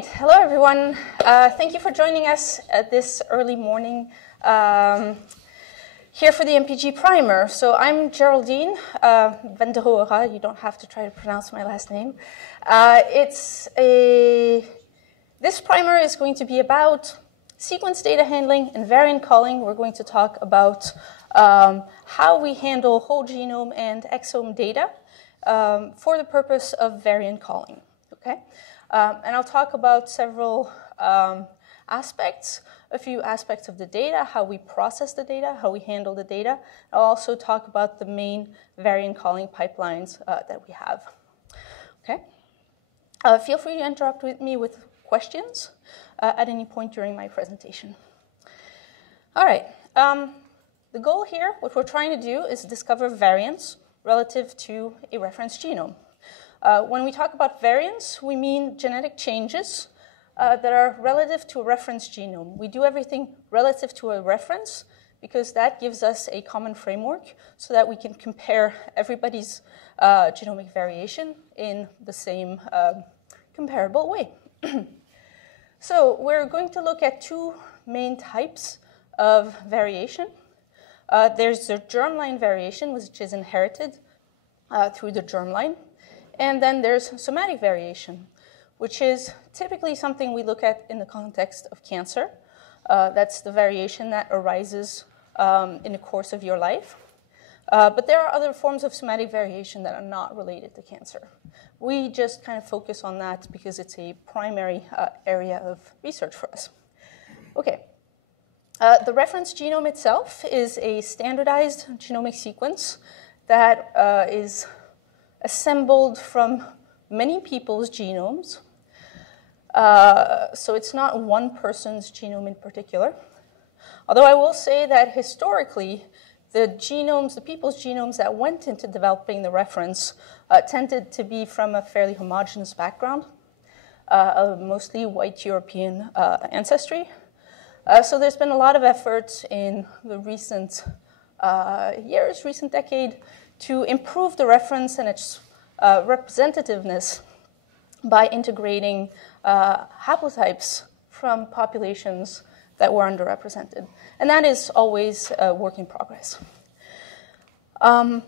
right, hello everyone. Thank you for joining us at this early morning here for the MPG Primer. So I'm Geraldine Van der Auwera. You don't have to try to pronounce my last name. This primer is going to be about sequence data handling and variant calling. We're going to talk about how we handle whole genome and exome data for the purpose of variant calling. Okay, and I'll talk about several aspects, a few aspects of the data, how we process the data, how we handle the data. I'll also talk about the main variant calling pipelines that we have. Okay, feel free to interrupt me with questions at any point during my presentation. All right, the goal here, what we're trying to do is discover variants relative to a reference genome. When we talk about variants, we mean genetic changes that are relative to a reference genome. We do everything relative to a reference because that gives us a common framework so that we can compare everybody's genomic variation in the same comparable way. So we're going to look at two main types of variation. There's the germline variation, which is inherited through the germline. And then there's somatic variation, which is typically something we look at in the context of cancer. That's the variation that arises in the course of your life. But there are other forms of somatic variation that are not related to cancer. We just kind of focus on that because it's a primary area of research for us. Okay. The reference genome itself is a standardized genomic sequence that is assembled from many people's genomes. So it's not one person's genome in particular. Although I will say that historically, the people's genomes that went into developing the reference tended to be from a fairly homogeneous background, mostly white European ancestry. So there's been a lot of effort in the recent years, recent decade, to improve the reference and its representativeness by integrating haplotypes from populations that were underrepresented. And that is always a work in progress. I'm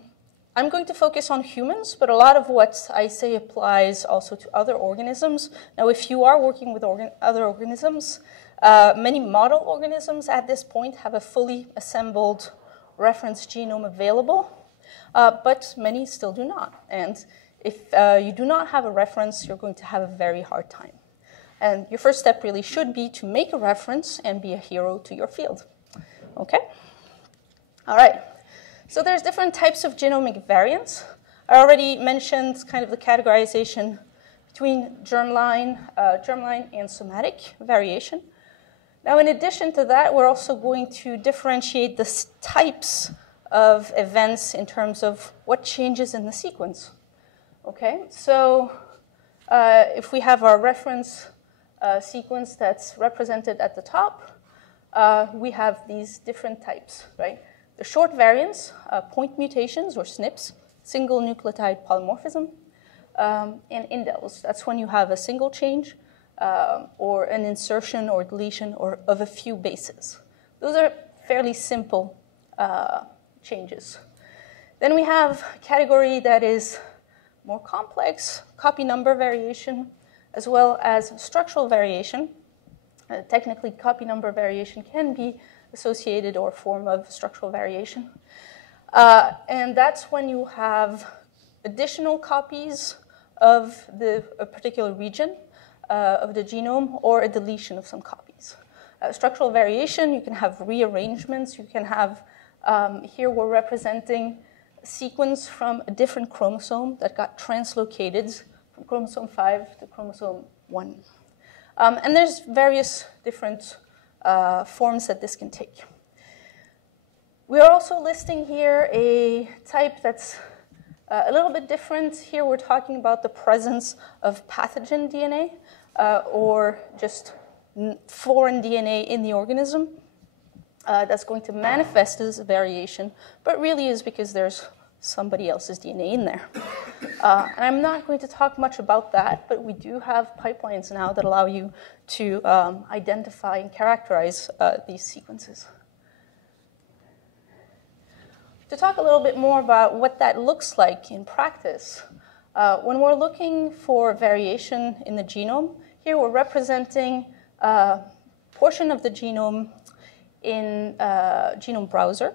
going to focus on humans, but a lot of what I say applies also to other organisms. Now, if you are working with other organisms, many model organisms at this point have a fully assembled reference genome available. But many still do not. And if you do not have a reference, you're going to have a very hard time. And your first step really should be to make a reference and be a hero to your field. Okay? All right. So there's different types of genomic variants. I already mentioned kind of the categorization between germline and somatic variation. Now, in addition to that, we're also going to differentiate the types of events in terms of what changes in the sequence. Okay, so if we have our reference sequence that's represented at the top, we have these different types, right? The short variants, point mutations or SNPs, single nucleotide polymorphism, and indels. That's when you have a single change or an insertion or deletion or of a few bases. Those are fairly simple changes. Then we have a category that is more complex, copy number variation, as well as structural variation. Technically, copy number variation can be associated or a form of structural variation. And that's when you have additional copies of a particular region of the genome or a deletion of some copies. Structural variation, you can have rearrangements, you can have here we're representing a sequence from a different chromosome that got translocated from chromosome 5 to chromosome 1. And there's various different forms that this can take. We are also listing here a type that's a little bit different. Here we're talking about the presence of pathogen DNA or just foreign DNA in the organism. That's going to manifest as a variation, but really is because there's somebody else's DNA in there. And I'm not going to talk much about that, but we do have pipelines now that allow you to identify and characterize these sequences. To talk a little bit more about what that looks like in practice, when we're looking for variation in the genome, here we're representing a portion of the genome in genome browser.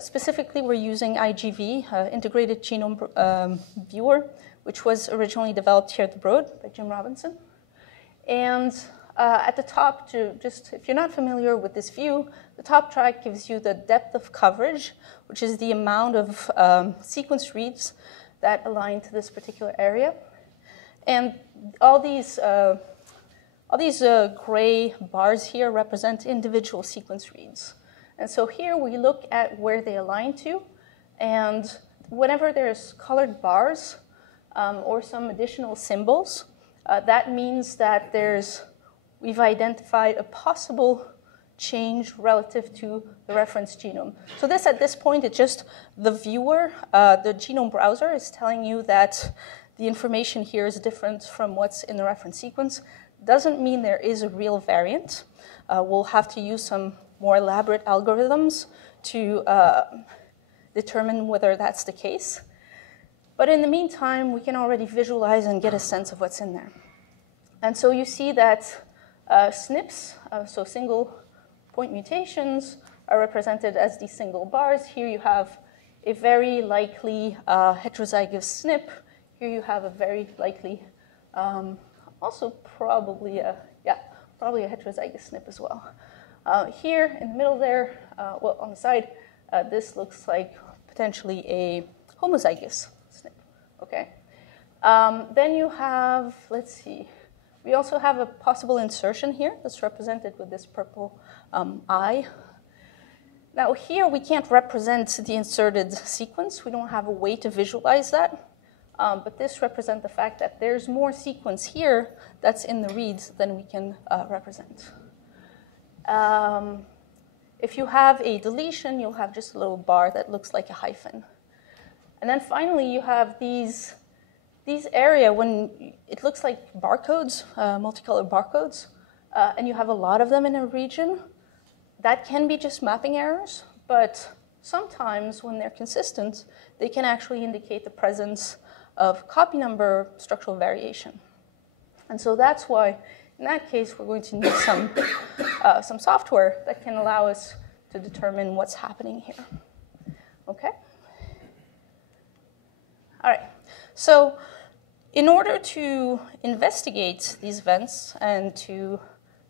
Specifically, we're using IGV, Integrated Genome Viewer, which was originally developed here at the Broad by Jim Robinson. And at the top, if you're not familiar with this view, the top track gives you the depth of coverage, which is the amount of sequence reads that align to this particular area. And all these gray bars here represent individual sequence reads. And so here we look at where they align to, and whenever there's colored bars or some additional symbols, that means that we've identified a possible change relative to the reference genome. So this, at this point, it's just the viewer, the genome browser is telling you that the information here is different from what's in the reference sequence. Doesn't mean there is a real variant. We'll have to use some more elaborate algorithms to determine whether that's the case. But in the meantime, we can already visualize and get a sense of what's in there. And so you see that SNPs, so single point mutations, are represented as these single bars. Here you have a very likely heterozygous SNP. Here you have a very likely, also probably a heterozygous SNP as well. Here in the middle there, well, on the side, this looks like potentially a homozygous SNP, okay? Then you have, let's see, we also have a possible insertion here that's represented with this purple eye. Now here we can't represent the inserted sequence. We don't have a way to visualize that. But this represents the fact that there's more sequence here that's in the reads than we can represent. If you have a deletion, you'll have just a little bar that looks like a hyphen. And then finally, you have these area when it looks like barcodes, multicolored barcodes, and you have a lot of them in a region. That can be just mapping errors, but sometimes when they're consistent, they can actually indicate the presence of copy number structural variation. And so that's why, in that case, we're going to need some software that can allow us to determine what's happening here. Okay? All right. So in order to investigate these events and to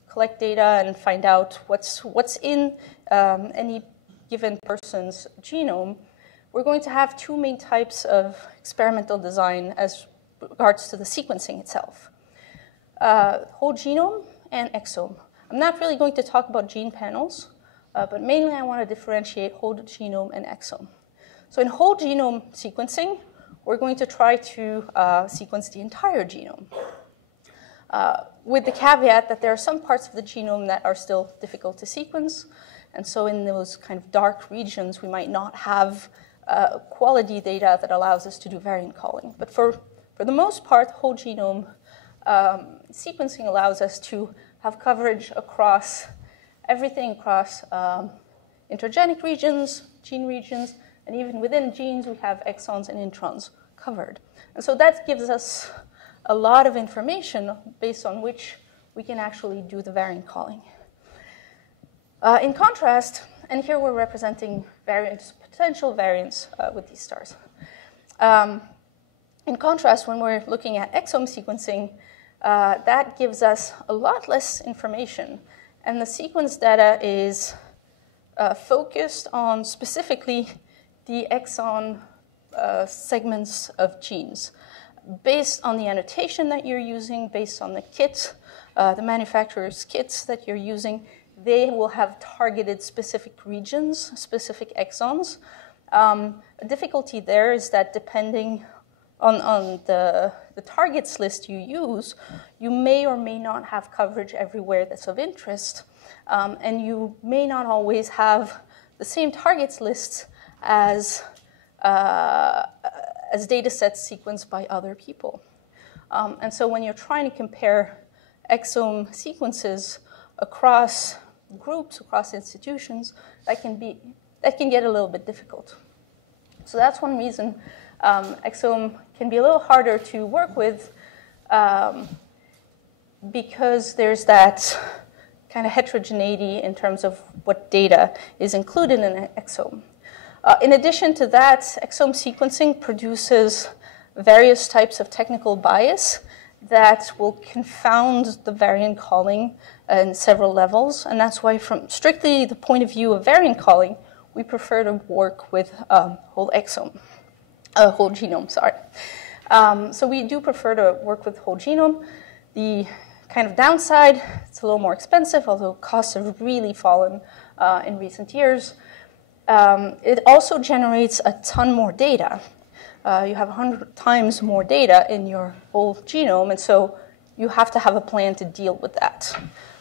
collect data and find out what's in any given person's genome, we're going to have two main types of experimental design as regards to the sequencing itself. Whole genome and exome. I'm not really going to talk about gene panels, but mainly I want to differentiate whole genome and exome. So in whole genome sequencing, we're going to try to sequence the entire genome, with the caveat that there are some parts of the genome that are still difficult to sequence, and so in those kind of dark regions, we might not have quality data that allows us to do variant calling. But for the most part, whole genome sequencing allows us to have coverage across everything across intergenic regions, gene regions, and even within genes, we have exons and introns covered. And so that gives us a lot of information based on which we can actually do the variant calling. In contrast, and here we're representing variants, potential variants with these stars. In contrast, when we're looking at exome sequencing, that gives us a lot less information. And the sequence data is focused on specifically the exon segments of genes. Based on the annotation that you're using, based on the kit, the manufacturer's kits that you're using, they will have targeted specific regions, specific exons. The difficulty there is that depending on the targets list you use, you may or may not have coverage everywhere that's of interest, and you may not always have the same targets lists as as data sets sequenced by other people. And so when you're trying to compare exome sequences across groups, across institutions, that can get a little bit difficult. So that's one reason exome can be a little harder to work with, because there's that kind of heterogeneity in terms of what data is included in an exome. In addition to that, exome sequencing produces various types of technical bias that will confound the variant calling in several levels. And that's why, from strictly the point of view of variant calling, we prefer to work with whole genome, sorry. So we do prefer to work with whole genome. The kind of downside, it's a little more expensive, although costs have really fallen in recent years. It also generates a ton more data. You have 100 times more data in your whole genome, and so you have to have a plan to deal with that.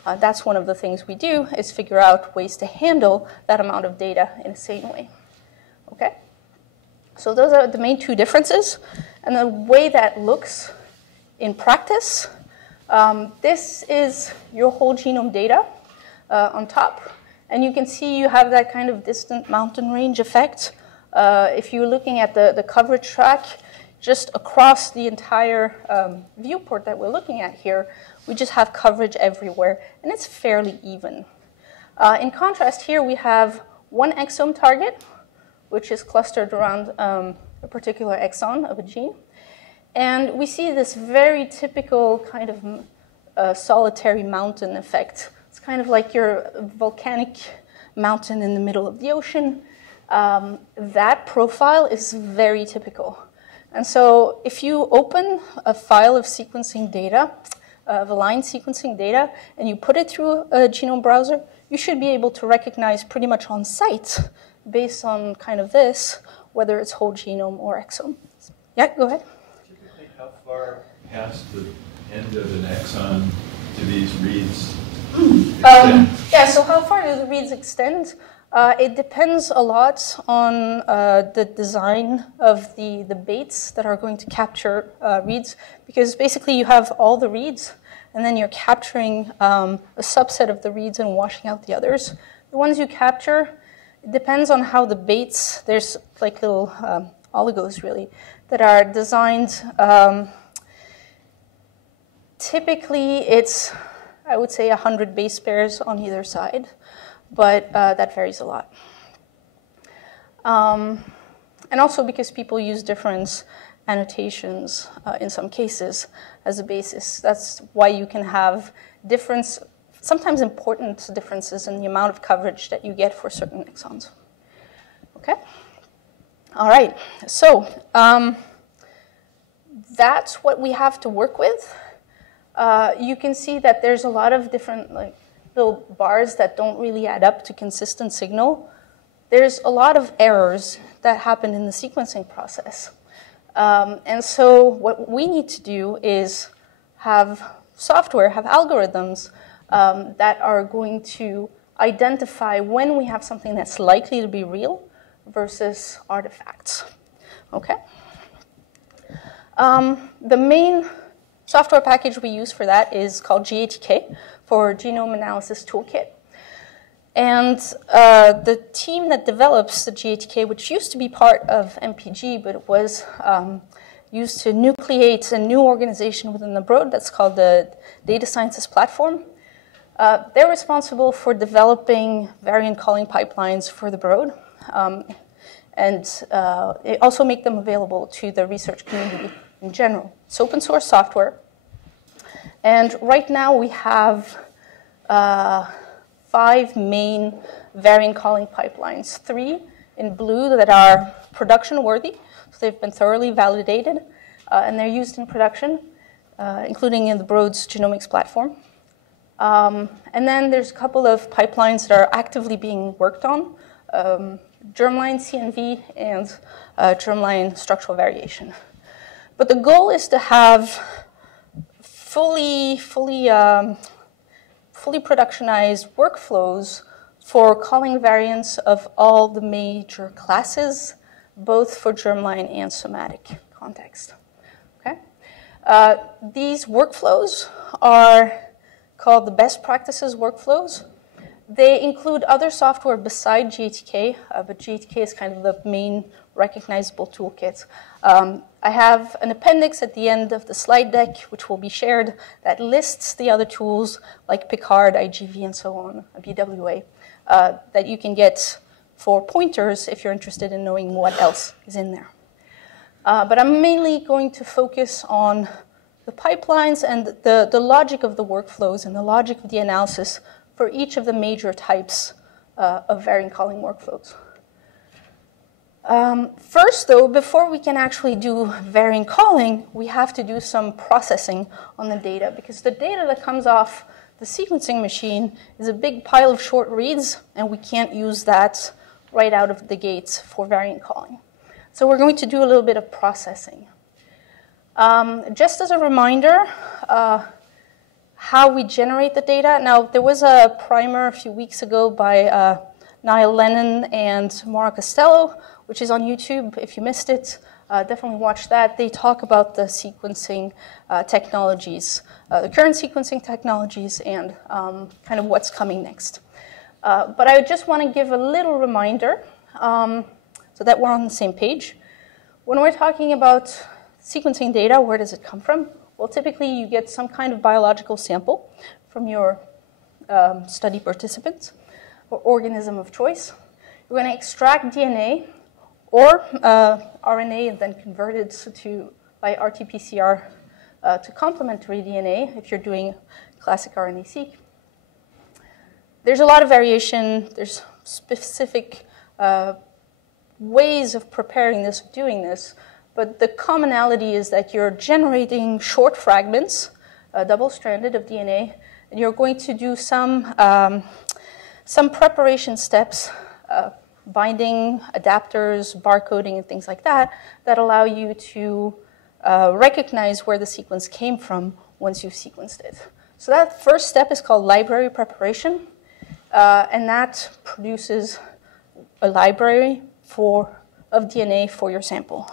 That's one of the things we do, is figure out ways to handle that amount of data in a sane way. Okay? So those are the main two differences. And the way that looks in practice, this is your whole genome data on top. And you can see you have that kind of distant mountain range effect. If you're looking at the coverage track, just across the entire viewport that we're looking at here, we just have coverage everywhere, and it's fairly even. In contrast, here we have one exome target, which is clustered around a particular exon of a gene. And we see this very typical kind of solitary mountain effect. It's kind of like your volcanic mountain in the middle of the ocean. That profile is very typical. And so if you open a file of sequencing data, of aligned sequencing data, and you put it through a genome browser, you should be able to recognize pretty much on site, based on kind of this, whether it's whole genome or exome. Yeah, go ahead. Typically, how far past the end of an exon do these reads extend? Yeah, so how far do the reads extend? It depends a lot on the design of the baits that are going to capture reads, because basically you have all the reads, and then you're capturing a subset of the reads and washing out the others. The ones you capture, it depends on how the baits, there's like little oligos really, that are designed. Typically it's, I would say, 100 base pairs on either side, but that varies a lot. And also because people use different annotations in some cases as a basis. That's why you can have difference, sometimes important differences in the amount of coverage that you get for certain exons. Okay? All right, so that's what we have to work with. You can see that there's a lot of different little bars that don't really add up to consistent signal. There's a lot of errors that happen in the sequencing process. And so what we need to do is have software, have algorithms that are going to identify when we have something that's likely to be real versus artifacts. Okay? The main software package we use for that is called GATK, for Genome Analysis Toolkit. And the team that develops the GATK, which used to be part of MPG, but it was used to nucleate a new organization within the Broad that's called the Data Sciences Platform. They're responsible for developing variant calling pipelines for the Broad, and they also make them available to the research community in general. It's open source software. And right now we have 5 main variant calling pipelines. 3 in blue that are production worthy, so they've been thoroughly validated, and they're used in production, including in the Broad's genomics platform. And then there's a couple of pipelines that are actively being worked on, germline CNV and germline structural variation. But the goal is to have fully productionized workflows for calling variants of all the major classes both for germline and somatic context. Okay? These workflows are called the best practices workflows. They include other software beside GATK, but GATK is kind of the main recognizable toolkit. I have an appendix at the end of the slide deck, which will be shared, that lists the other tools like Picard, IGV, and so on, BWA, that you can get for pointers if you're interested in knowing what else is in there. But I'm mainly going to focus on the pipelines and the logic of the workflows and the logic of the analysis for each of the major types of variant calling workflows. First, though, before we can actually do variant calling, we have to do some processing on the data, because the data that comes off the sequencing machine is a big pile of short reads, and we can't use that right out of the gates for variant calling. So we're going to do a little bit of processing. Just as a reminder, how we generate the data. Now, there was a primer a few weeks ago by Niall Lennon and Maura Costello, which is on YouTube. If you missed it, definitely watch that. They talk about the sequencing technologies, the current sequencing technologies, and kind of what's coming next. But I just want to give a little reminder so that we're on the same page. When we're talking about sequencing data, where does it come from? Well, typically you get some kind of biological sample from your study participants or organism of choice. You're going to extract DNA or RNA and then convert it by RT-PCR to complementary DNA if you're doing classic RNA-seq. There's a lot of variation. There's specific ways of preparing this, of doing this. But the commonality is that you're generating short fragments, double-stranded of DNA, and you're going to do some preparation steps, binding, adapters, barcoding, and things like that, that allow you to recognize where the sequence came from once you've sequenced it. So that first step is called library preparation, and that produces a library of DNA for your sample.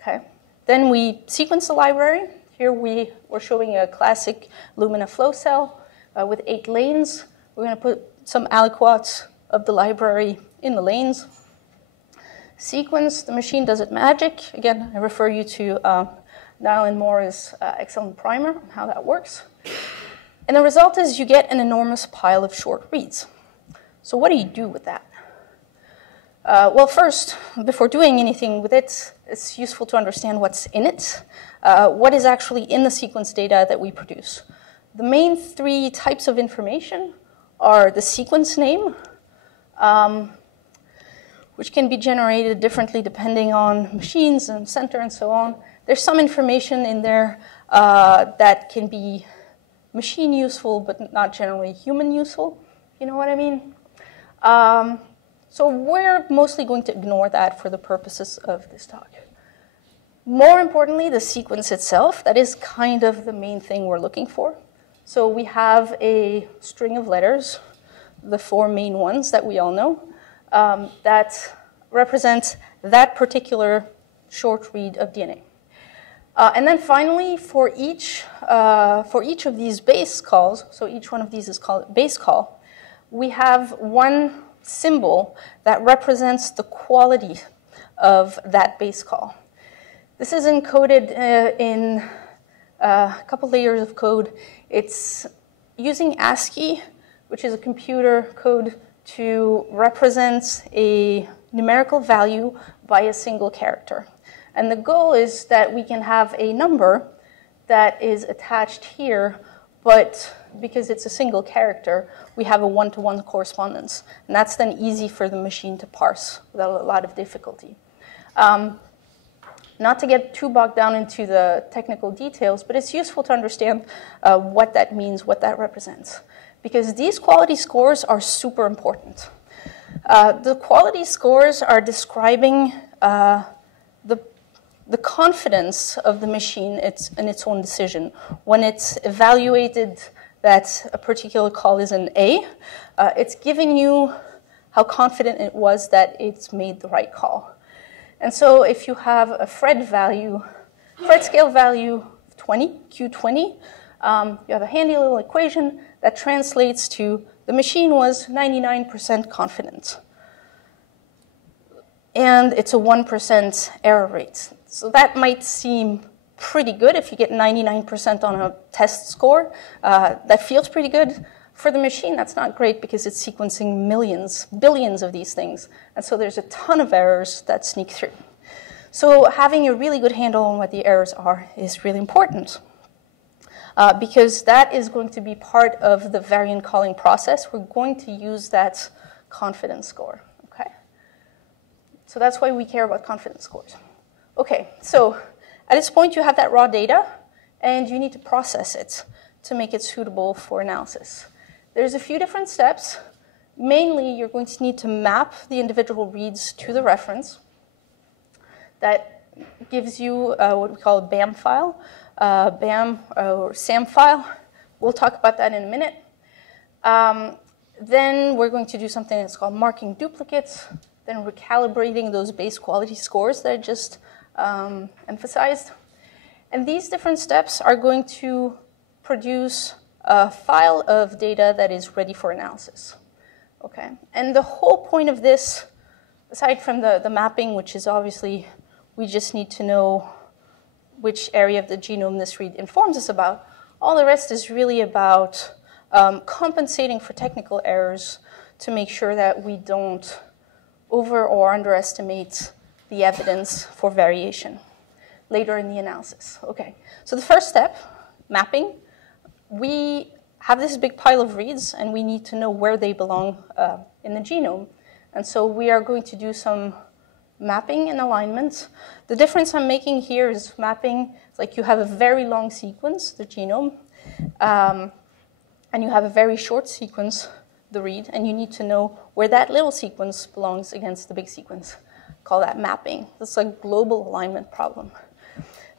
Okay. Then we sequence the library. Here we're showing a classic Illumina flow cell with 8 lanes. We're going to put some aliquots of the library in the lanes. Sequence, the machine does it magic. Again, I refer you to Niall and Maura's excellent primer on how that works. And the result is you get an enormous pile of short reads. So what do you do with that? Well, first, before doing anything with it, it's useful to understand what's in it, what is actually in the sequence data that we produce. The main 3 types of information are the sequence name, which can be generated differently depending on machines and center and so on. There's some information in there that can be machine useful, but not generally human useful, you know what I mean? So we're mostly going to ignore that for the purposes of this talk. More importantly, the sequence itself, that is kind of the main thing we're looking for. So we have a string of letters, the 4 main ones that we all know, that represents that particular short read of DNA. And then finally, for each of these base calls, so each one of these is called base call, we have one symbol that represents the quality of that base call. This is encoded in a couple layers of code. It's using ASCII, which is a computer code to represent a numerical value by a single character. And the goal is that we can have a number that is attached here, but because it's a single character, we have a one-to-one correspondence. And that's then easy for the machine to parse without a lot of difficulty. Not to get too bogged down into the technical details, but it's useful to understand what that means, what that represents. Because these quality scores are super important. The quality scores are describing the confidence of the machine in its own decision. When it's evaluated that a particular call is an A, it's giving you how confident it was that it's made the right call. And so if you have a Fred scale value of 20, Q20, you have a handy little equation that translates to the machine was 99% confident. And it's a 1% error rate. So that might seem pretty good if you get 99% on a test score. That feels pretty good. For the machine, that's not great because it's sequencing millions, billions of these things. And so there's a ton of errors that sneak through. So having a really good handle on what the errors are is really important. Because that is going to be part of the variant calling process. We're going to use that confidence score, okay? So that's why we care about confidence scores. Okay, so at this point you have that raw data, and you need to process it to make it suitable for analysis. There's a few different steps. Mainly, you're going to need to map the individual reads to the reference. That gives you what we call a BAM file. BAM or SAM file. We'll talk about that in a minute. Then we're going to do something that's called marking duplicates. Then we're calibrating those base quality scores that I just emphasized. And these different steps are going to produce a file of data that is ready for analysis. Okay. And the whole point of this, aside from the mapping, which is obviously we just need to know which area of the genome this read informs us about, all the rest is really about compensating for technical errors to make sure that we don't over or underestimate the evidence for variation later in the analysis. Okay, so the first step, mapping. We have this big pile of reads, and we need to know where they belong in the genome. And so we are going to do some mapping and alignment. The difference I'm making here is mapping, like you have a very long sequence, the genome, and you have a very short sequence, the read, and you need to know where that little sequence belongs against the big sequence. Call that mapping. That's a global alignment problem.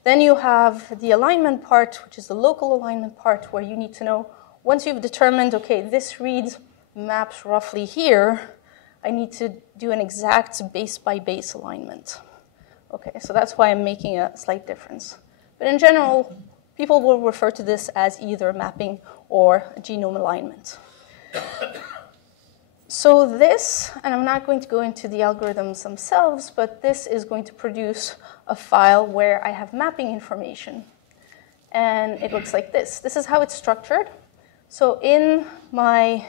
Then you have the alignment part, which is the local alignment part, where you need to know, once you've determined, okay, this read maps roughly here, I need to do an exact base-by-base alignment. Okay, so that's why I'm making a slight difference. But in general, people will refer to this as either mapping or genome alignment. So this, and I'm not going to go into the algorithms themselves, but this is going to produce a file where I have mapping information. And it looks like this. This is how it's structured. So in my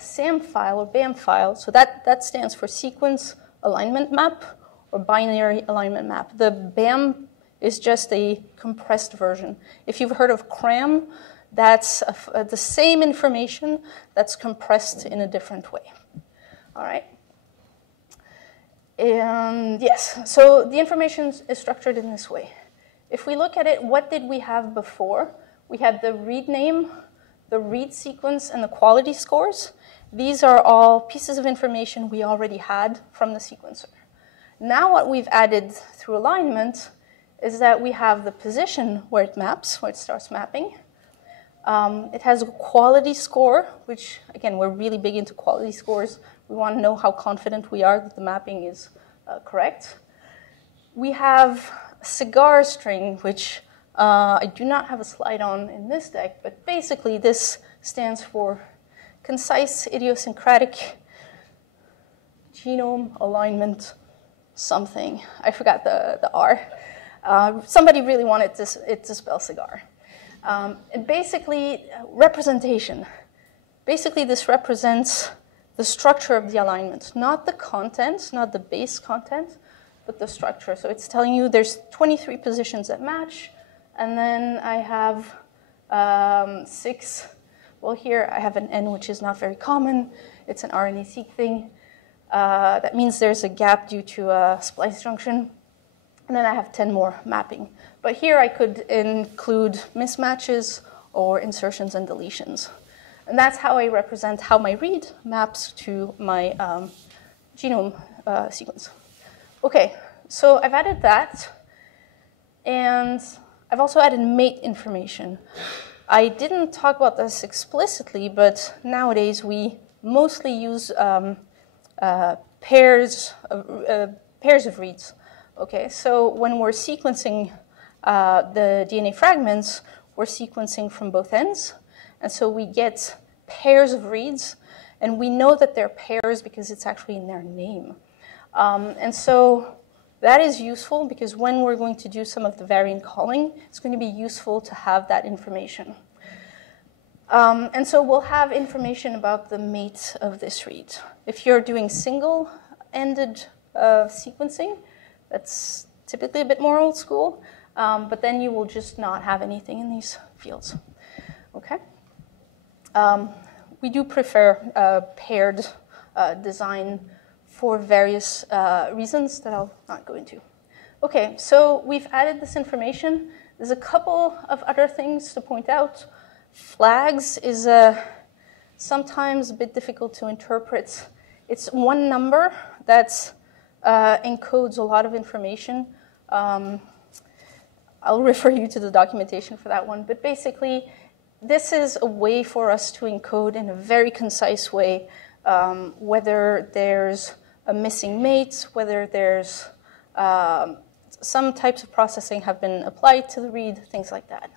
SAM file or BAM file, so that stands for sequence alignment map or binary alignment map. The BAM is just a compressed version. If you've heard of CRAM, that's the same information that's compressed in a different way. All right. And yes, so the information is structured in this way. If we look at it, what did we have before? We had the read name, the read sequence, and the quality scores. These are all pieces of information we already had from the sequencer. Now what we've added through alignment is that we have the position where it maps, where it starts mapping. It has a quality score, which, again, we're really big into quality scores. We want to know how confident we are that the mapping is correct. We have a cigar string, which I do not have a slide on in this deck, but basically this stands for concise idiosyncratic genome alignment something. I forgot the R. Somebody really wanted it to spell cigar. And basically, representation. Basically, this represents the structure of the alignment, not the content, not the base content, but the structure. So it's telling you there's 23 positions that match, and then I have 6. Well, here I have an N, which is not very common. It's an RNA-seq thing. That means there's a gap due to a splice junction. And then I have 10 more mapping. But here I could include mismatches or insertions and deletions. And that's how I represent how my read maps to my genome sequence. Okay, so I've added that. And I've also added mate information. I didn't talk about this explicitly, but nowadays we mostly use pairs, pairs of reads. Okay, so when we're sequencing the DNA fragments, we're sequencing from both ends. And so we get pairs of reads, and we know that they're pairs because it's actually in their name. And so that is useful because when we're going to do some of the variant calling, it's going to be useful to have that information. And so we'll have information about the mate of this read. If you're doing single-ended sequencing, that's typically a bit more old school, but then you will just not have anything in these fields. Okay? We do prefer paired design for various reasons that I'll not go into. Okay, so we've added this information. There's a couple of other things to point out. Flags is sometimes a bit difficult to interpret. It's one number that encodes a lot of information. I'll refer you to the documentation for that one. But basically, this is a way for us to encode in a very concise way whether there's a missing mate, whether there's some types of processing have been applied to the read, things like that.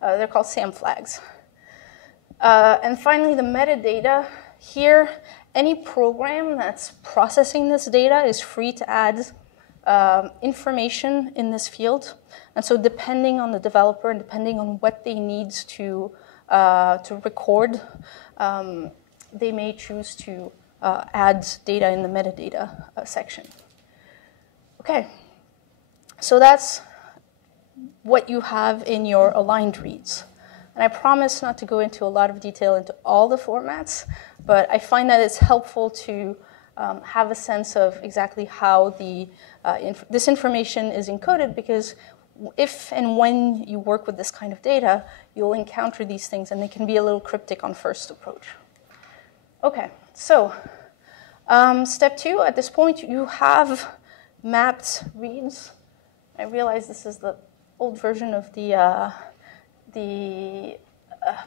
They're called SAM flags. And finally, the metadata. Here, any program that's processing this data is free to add information in this field. And so depending on the developer and depending on what they need to record, they may choose to add data in the metadata section. Okay, so that's what you have in your aligned reads. And I promise not to go into a lot of detail into all the formats, but I find that it's helpful to have a sense of exactly how this information is encoded, because if and when you work with this kind of data, you'll encounter these things, and they can be a little cryptic on first approach. Okay, so step 2, at this point, you have mapped reads. I realize this is the old version of the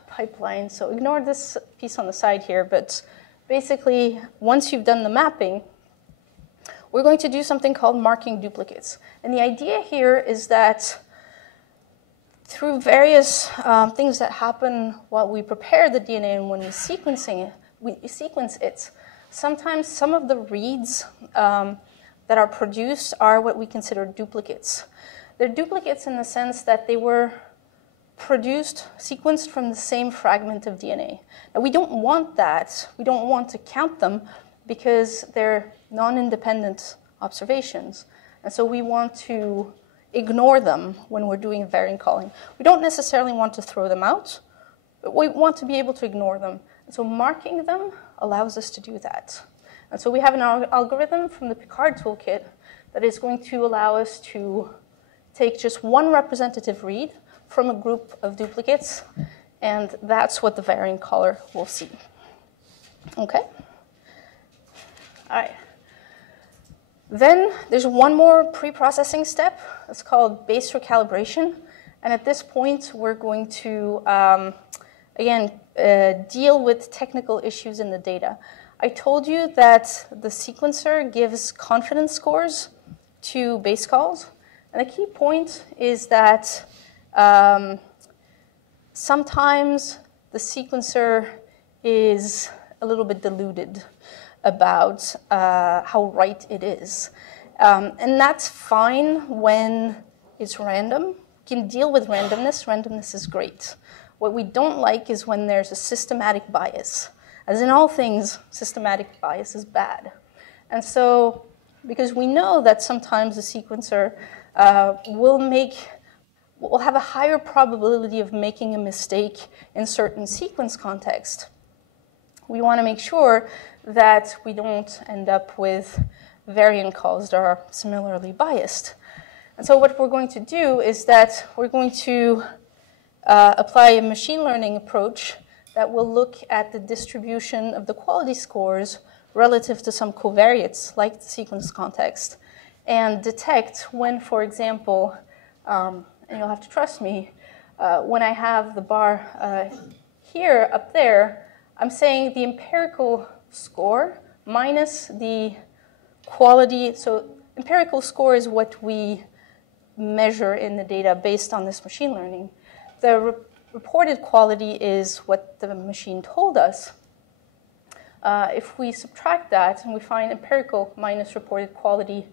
pipeline, so ignore this piece on the side here, but basically, once you've done the mapping, we're going to do something called marking duplicates. And the idea here is that through various things that happen while we prepare the DNA and when we sequence it, sometimes some of the reads that are produced are what we consider duplicates. They're duplicates in the sense that they were sequenced from the same fragment of DNA. Now, we don't want that. We don't want to count them because they're non-independent observations. And so we want to ignore them when we're doing variant calling. We don't necessarily want to throw them out, but we want to be able to ignore them. And so marking them allows us to do that. And so we have an algorithm from the Picard toolkit that is going to allow us to take just one representative read from a group of duplicates, and that's what the variant caller will see. Okay? All right. Then there's one more pre-processing step. It's called base recalibration. And at this point, we're going to, again, deal with technical issues in the data. I told you that the sequencer gives confidence scores to base calls. And the key point is that sometimes the sequencer is a little bit deluded about how right it is. And that's fine when it's random. You can deal with randomness. Randomness is great. What we don't like is when there's a systematic bias. As in all things, systematic bias is bad. And so, because we know that sometimes the sequencer will have a higher probability of making a mistake in certain sequence context, we want to make sure that we don't end up with variant calls that are similarly biased. And so what we're going to do is that we're going to apply a machine learning approach that will look at the distribution of the quality scores relative to some covariates, like the sequence context, and detect when, for example, and you'll have to trust me, when I have the bar here up there, I'm saying the empirical score minus the quality. So empirical score is what we measure in the data based on this machine learning. The reported quality is what the machine told us. If we subtract that and we find empirical minus reported quality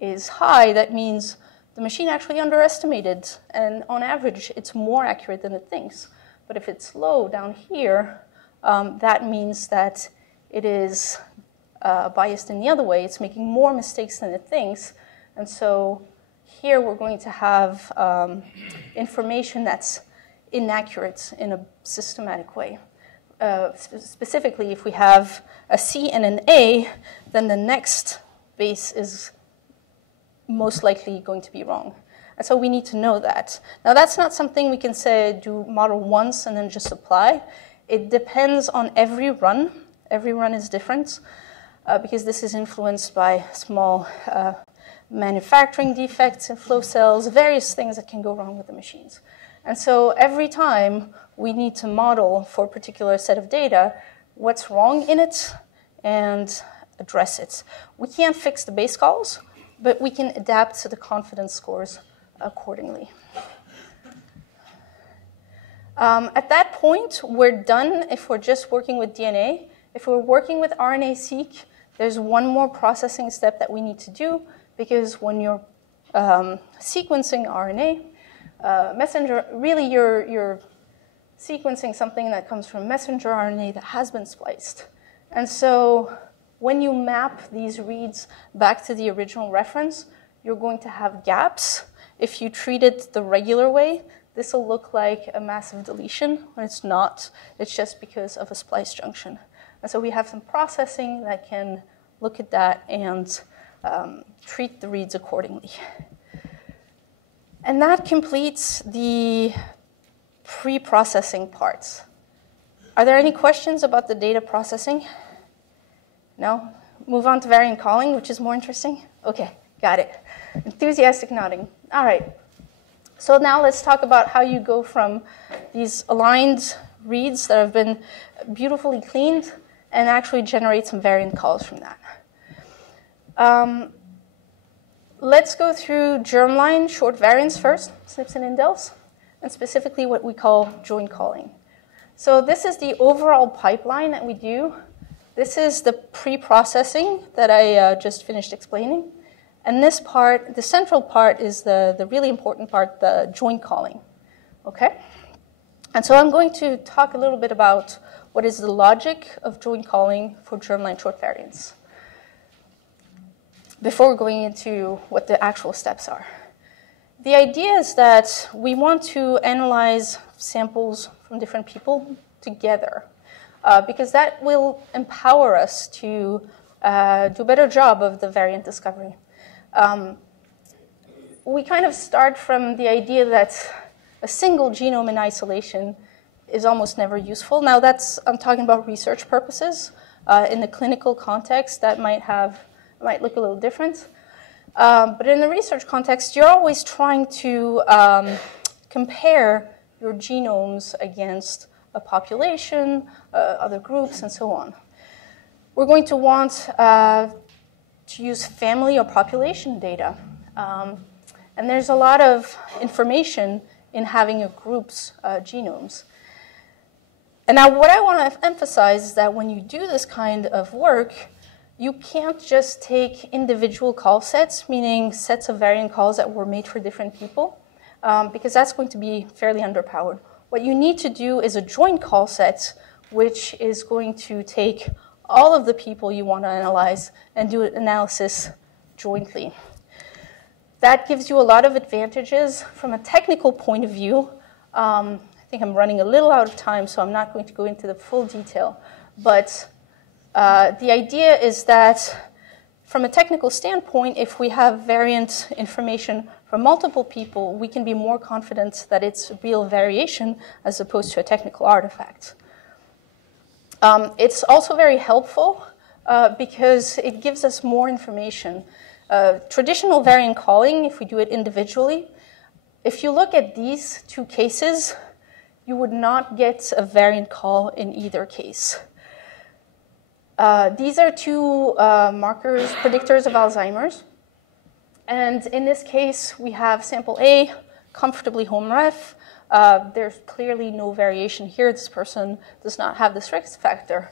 is high, that means the machine actually underestimated, and on average, it's more accurate than it thinks. But if it's low down here, that means that it is biased in the other way. It's making more mistakes than it thinks. And so here we're going to have information that's inaccurate in a systematic way. Specifically, if we have a C and an A, then the next base is most likely going to be wrong. And so we need to know that. Now, that's not something we can say, do model once and then just apply. It depends on every run. Every run is different because this is influenced by small manufacturing defects in flow cells, various things that can go wrong with the machines. And so every time we need to model for a particular set of data what's wrong in it and address it. We can't fix the base calls, but we can adapt to the confidence scores accordingly. At that point, we're done if we're just working with DNA. If we're working with RNA-seq, there's one more processing step that we need to do, because when you're sequencing RNA, messenger, really you're sequencing something that comes from messenger RNA that has been spliced. And so when you map these reads back to the original reference, you're going to have gaps. If you treat it the regular way, this will look like a massive deletion when it's not. It's just because of a splice junction. And so we have some processing that can look at that and treat the reads accordingly. And that completes the pre-processing parts. Are there any questions about the data processing? No? Move on to variant calling, which is more interesting? Okay, got it. Enthusiastic nodding. All right. So now let's talk about how you go from these aligned reads that have been beautifully cleaned and actually generate some variant calls from that. Let's go through germline short variants first, SNPs and indels, and specifically what we call joint calling. So this is the overall pipeline that we do. This is the pre-processing that I just finished explaining. And this part, the central part, is the really important part, the joint calling. Okay? And so I'm going to talk a little bit about what is the logic of joint calling for germline short variants before going into what the actual steps are. The idea is that we want to analyze samples from different people together because that will empower us to do a better job of the variant discovery. We kind of start from the idea that a single genome in isolation is almost never useful. Now I'm talking about research purposes. In the clinical context, that might look a little different. But in the research context, you're always trying to compare your genomes against a population, other groups, and so on. We're going to want to use family or population data. And there's a lot of information in having a group's genomes. And now what I want to emphasize is that when you do this kind of work, you can't just take individual call sets, meaning sets of variant calls that were made for different people, because that's going to be fairly underpowered. What you need to do is a joint call set, which is going to take all of the people you want to analyze and do an analysis jointly. That gives you a lot of advantages from a technical point of view. I think I'm running a little out of time, so I'm not going to go into the full detail. But the idea is that from a technical standpoint, if we have variant information from multiple people, we can be more confident that it's real variation as opposed to a technical artifact. It's also very helpful because it gives us more information. Traditional variant calling, if we do it individually, if you look at these two cases, you would not get a variant call in either case. These are two markers, predictors of Alzheimer's. And in this case, we have sample A, comfortably home ref. There's clearly no variation here. This person does not have this risk factor.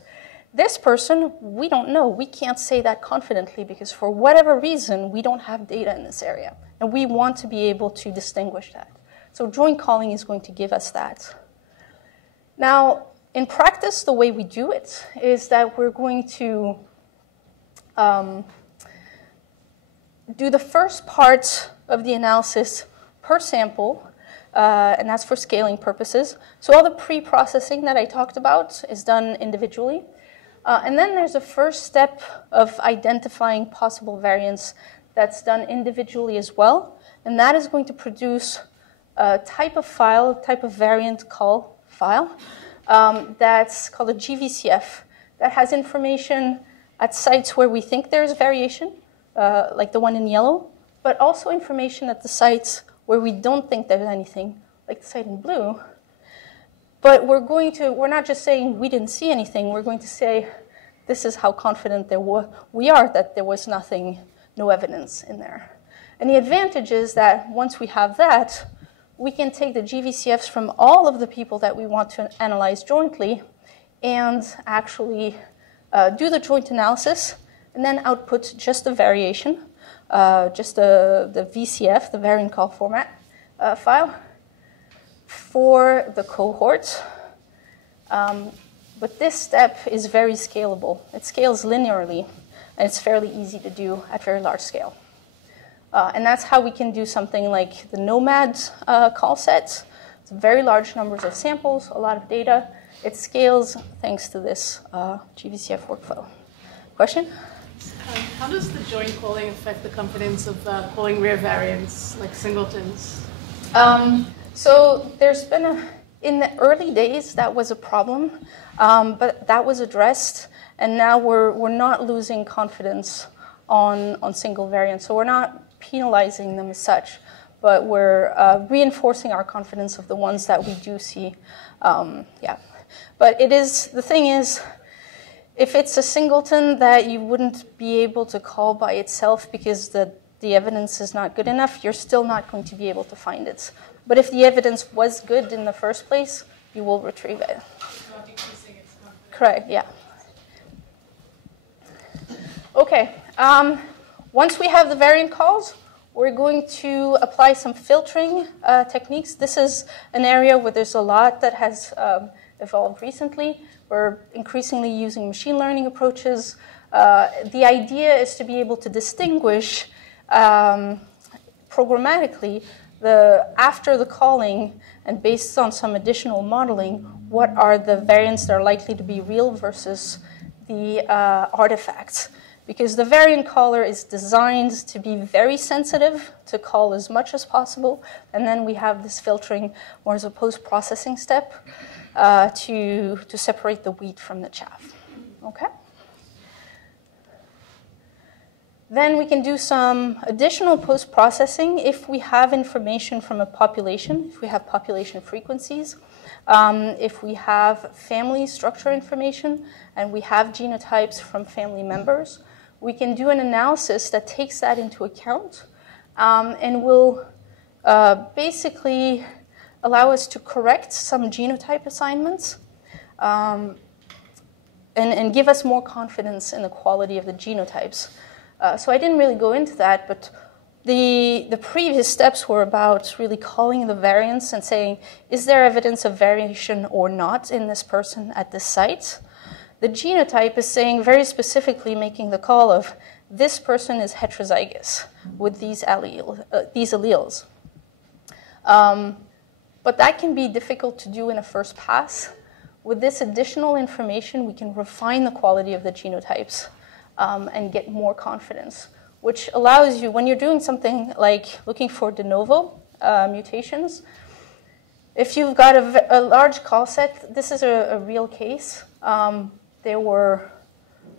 This person, we don't know. We can't say that confidently because for whatever reason, we don't have data in this area. And we want to be able to distinguish that. So joint calling is going to give us that. Now, in practice, the way we do it is that we're going to do the first part of the analysis per sample, and that's for scaling purposes. So all the pre-processing that I talked about is done individually. And then there's a first step of identifying possible variants that's done individually as well. And that is going to produce a type of file, type of variant call file, that's called a GVCF, that has information at sites where we think there's variation, like the one in yellow, but also information at the sites where we don't think there's anything, like the site in blue. But we're not just saying we didn't see anything, we're going to say this is how confident we are that there was nothing, no evidence in there. And the advantage is that once we have that, we can take the GVCFs from all of the people that we want to analyze jointly and actually do the joint analysis and then output just the variation, just the VCF, the variant call format file for the cohort. But this step is very scalable. It scales linearly, and it's fairly easy to do at very large scale. And that's how we can do something like the Nomad call set. It's very large numbers of samples, a lot of data. It scales thanks to this GVCF workflow. Question? How does the joint calling affect the confidence of calling rare variants like singletons? So there's been in the early days, that was a problem, but that was addressed. And now we're not losing confidence on single variants. So we're not penalizing them as such, but we're reinforcing our confidence of the ones that we do see. Yeah, but the thing is, if it's a singleton that you wouldn't be able to call by itself because the evidence is not good enough, you're still not going to be able to find it. But if the evidence was good in the first place, you will retrieve it. Not increasing its confidence. Correct, yeah. Okay. Once we have the variant calls, we're going to apply some filtering techniques. This is an area where there's a lot that has evolved recently. We're increasingly using machine learning approaches. The idea is to be able to distinguish programmatically after the calling and based on some additional modeling, what are the variants that are likely to be real versus the artifacts. Because the variant caller is designed to be very sensitive, to call as much as possible, and then we have this filtering more as a post-processing step to separate the wheat from the chaff. Okay? Then we can do some additional post-processing if we have information from a population, if we have population frequencies, if we have family structure information, and we have genotypes from family members. We can do an analysis that takes that into account and will basically allow us to correct some genotype assignments and give us more confidence in the quality of the genotypes. So I didn't really go into that, but the previous steps were about really calling the variants and saying, is there evidence of variation or not in this person at this site? The genotype is saying very specifically, making the call of this person is heterozygous with these alleles. But that can be difficult to do in a first pass. With this additional information, we can refine the quality of the genotypes and get more confidence, which allows you, when you're doing something like looking for de novo mutations, if you've got a large call set, this is a real case. There were,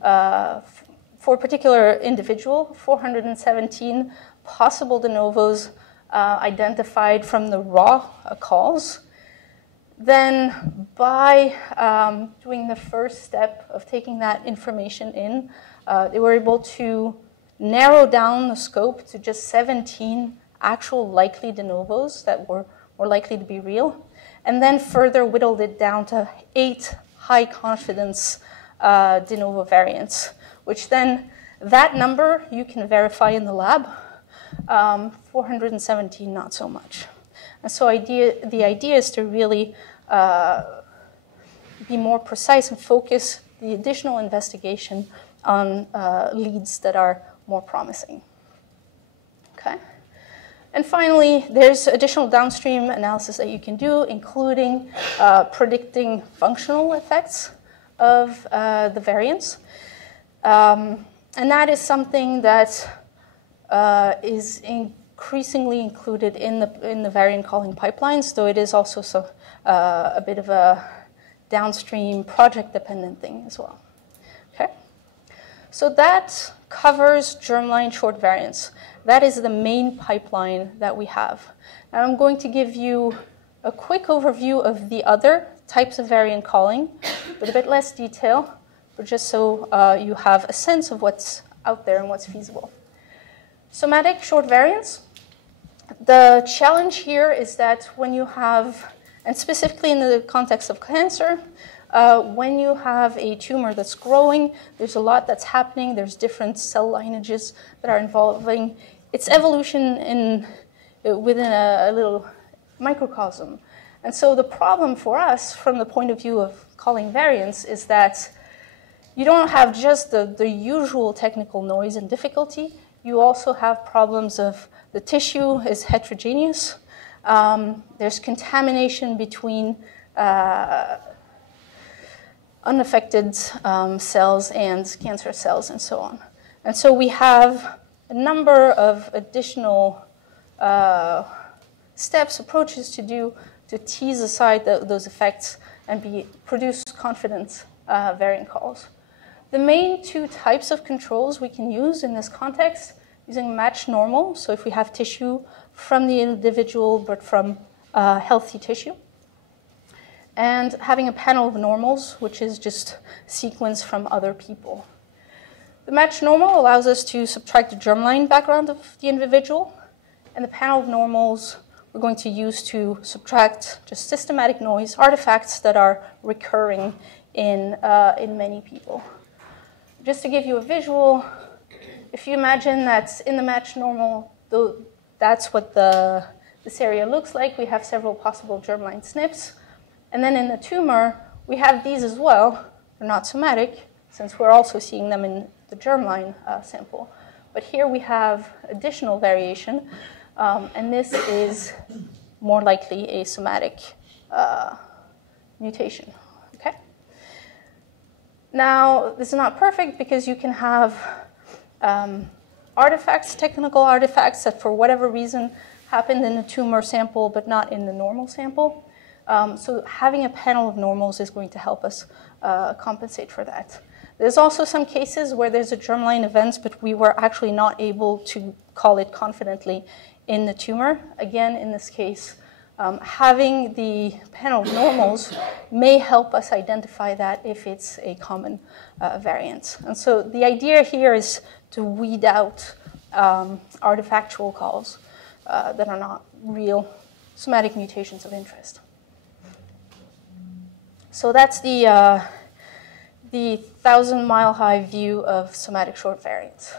for a particular individual, 417 possible de novos identified from the raw calls. Then by doing the first step of taking that information in, they were able to narrow down the scope to just 17 actual likely de novos that were more likely to be real, and then further whittled it down to 8 high confidence de novo variants, which then that number you can verify in the lab, 417 not so much. And so the idea is to really be more precise and focus the additional investigation on leads that are more promising. Okay. And finally, there's additional downstream analysis that you can do, including predicting functional effects of the variants. And that is something that is increasingly included in the variant calling pipelines, though it is also a bit of a downstream project-dependent thing as well. Okay? So that covers germline short variants. That is the main pipeline that we have. Now I'm going to give you a quick overview of the other types of variant calling, with a bit less detail, but just so you have a sense of what's out there and what's feasible. Somatic short variants. The challenge here is that when you have, and specifically in the context of cancer, when you have a tumor that's growing, there's a lot that's happening. There's different cell lineages that are involving its evolution within a little microcosm. And so the problem for us, from the point of view of calling variants, is that you don't have just the usual technical noise and difficulty. You also have problems of the tissue is heterogeneous. There's contamination between unaffected cells and cancer cells and so on. And so we have a number of additional steps, approaches to do to tease aside those effects and produce confident variant calls. The main 2 types of controls we can use in this context, using matched normal, so if we have tissue from the individual but from healthy tissue, and having a panel of normals, which is just sequence from other people. The matched normal allows us to subtract the germline background of the individual, and the panel of normals we're going to use to subtract just systematic noise, artifacts that are recurring in many people. Just to give you a visual, if you imagine that in the matched normal, that's what this area looks like. We have several possible germline SNPs. And then in the tumor, we have these as well. They're not somatic, since we're also seeing them in the germline sample. But here we have additional variation, and this is more likely a somatic mutation. Okay? Now, this is not perfect because you can have artifacts, technical artifacts that for whatever reason happened in the tumor sample but not in the normal sample. So having a panel of normals is going to help us compensate for that. There's also some cases where there's a germline event, but we were actually not able to call it confidently in the tumor. Again, in this case, having the panel of normals may help us identify that if it's a common variant. And so the idea here is to weed out artifactual calls that are not real somatic mutations of interest. So that's the 1,000-mile-high view of somatic short variants.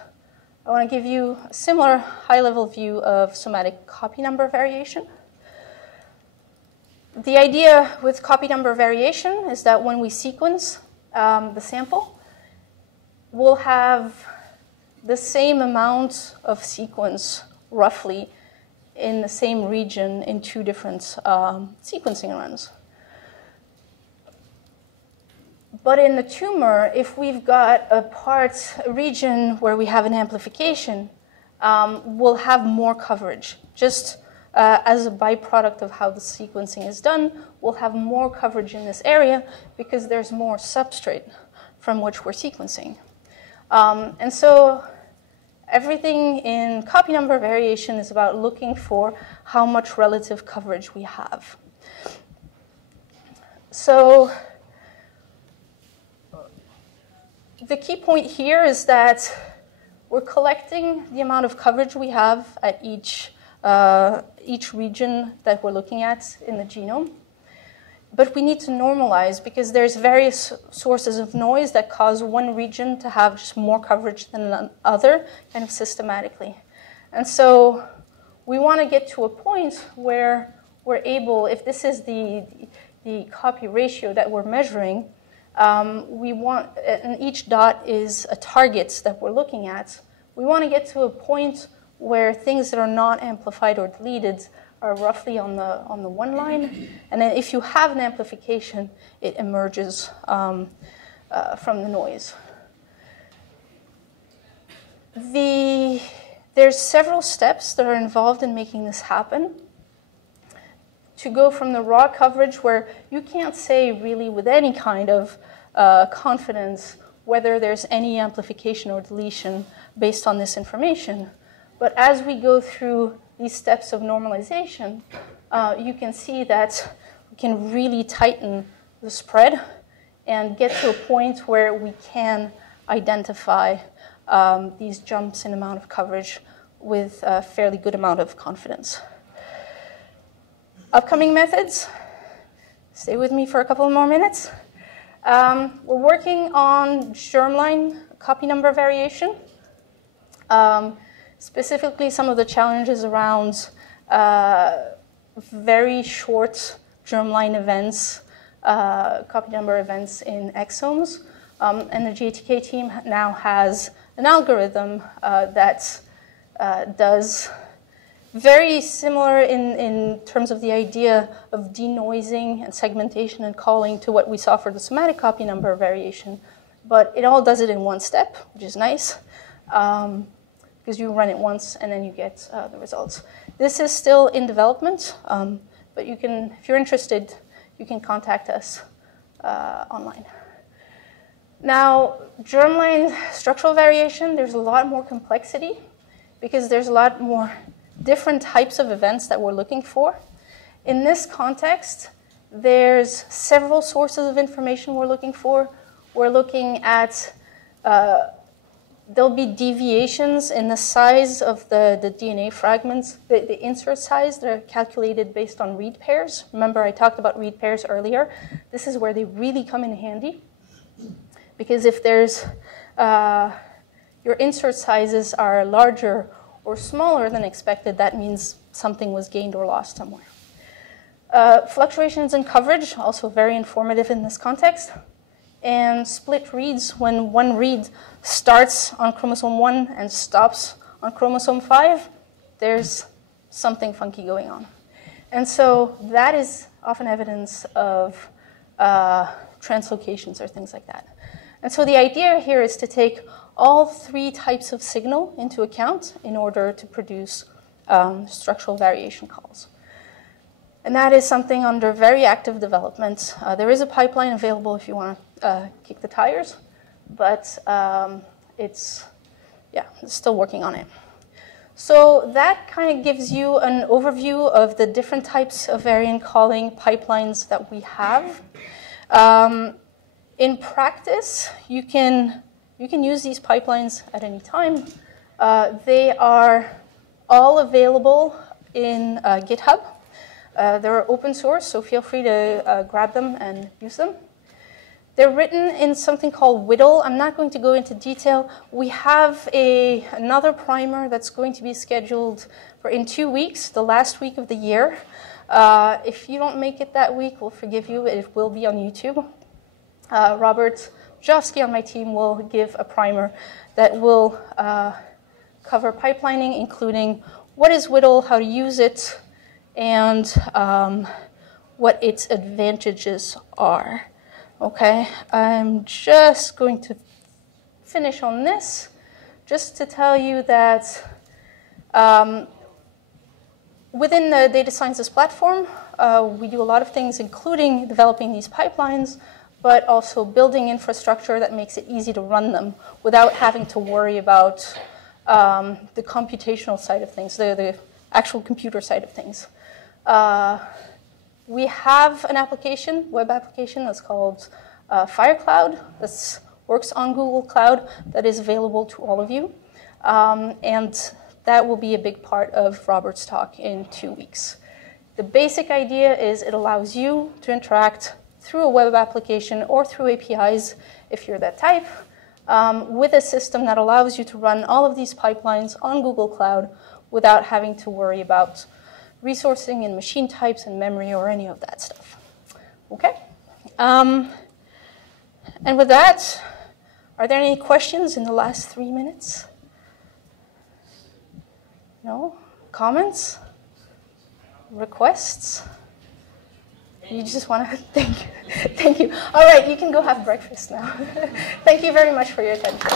I want to give you a similar high-level view of somatic copy number variation. The idea with copy number variation is that when we sequence the sample, we'll have the same amount of sequence, roughly, in the same region in 2 different sequencing runs. But in the tumor, if we've got a region where we have an amplification, we'll have more coverage. Just as a byproduct of how the sequencing is done, we'll have more coverage in this area because there's more substrate from which we're sequencing. And so everything in copy number variation is about looking for how much relative coverage we have. So the key point here is that we're collecting the amount of coverage we have at each region that we're looking at in the genome. But we need to normalize because there's various sources of noise that cause one region to have just more coverage than another, kind of systematically. And so we want to get to a point where we're able, if this is the copy ratio that we're measuring, we want, and each dot is a target that we're looking at, we want to get to a point where things that are not amplified or deleted are roughly on the one line. And then if you have an amplification, it emerges from the noise. There's several steps that are involved in making this happen. To go from the raw coverage where you can't say really with any kind of confidence whether there's any amplification or deletion based on this information. But as we go through these steps of normalization, you can see that we can really tighten the spread and get to a point where we can identify these jumps in amount of coverage with a fairly good amount of confidence. Upcoming methods, stay with me for a couple more minutes. We're working on germline copy number variation. Specifically, some of the challenges around very short germline events, copy number events in exomes. And the GATK team now has an algorithm that does very similar in terms of the idea of denoising and segmentation and calling to what we saw for the somatic copy number variation. But it all does it in one step, which is nice. Because you run it once and then you get the results. This is still in development, but you can, if you're interested, you can contact us online. Now, germline structural variation, there's a lot more complexity because there's a lot more different types of events that we're looking for. In this context, there's several sources of information we're looking for. We're looking at there'll be deviations in the size of the DNA fragments, the insert size. They're calculated based on read pairs. Remember, I talked about read pairs earlier. This is where they really come in handy. Because if there's, your insert sizes are larger or smaller than expected, that means something was gained or lost somewhere. Fluctuations in coverage, also very informative in this context. And split reads, when one read starts on chromosome 1 and stops on chromosome 5, there's something funky going on. And so that is often evidence of translocations or things like that. And so the idea here is to take all three types of signal into account in order to produce structural variation calls. And that is something under very active development. There is a pipeline available if you want to kick the tires, but it's still working on it. So that kind of gives you an overview of the different types of variant calling pipelines that we have. In practice, you can use these pipelines at any time. They are all available in GitHub. They're open source, so feel free to grab them and use them. They're written in something called WDL. I'm not going to go into detail. We have another primer that's going to be scheduled for in 2 weeks, the last week of the year. If you don't make it that week, we'll forgive you. It will be on YouTube. Robert Jofsky on my team will give a primer that will cover pipelining, including what is WDL, how to use it, and what its advantages are. Okay, I'm just going to finish on this, just to tell you that within the data sciences platform, we do a lot of things, including developing these pipelines, but also building infrastructure that makes it easy to run them without having to worry about the computational side of things, the actual computer side of things. We have an application, web application, that's called FireCloud. That works on Google Cloud, that is available to all of you. And that will be a big part of Robert's talk in 2 weeks. The basic idea is it allows you to interact through a web application or through APIs, if you're that type, with a system that allows you to run all of these pipelines on Google Cloud without having to worry about resourcing and machine types and memory or any of that stuff. Okay? And with that, are there any questions in the last 3 minutes? No? Comments? Requests? You just want to thank you. All right, you can go have breakfast now. Thank you very much for your attention.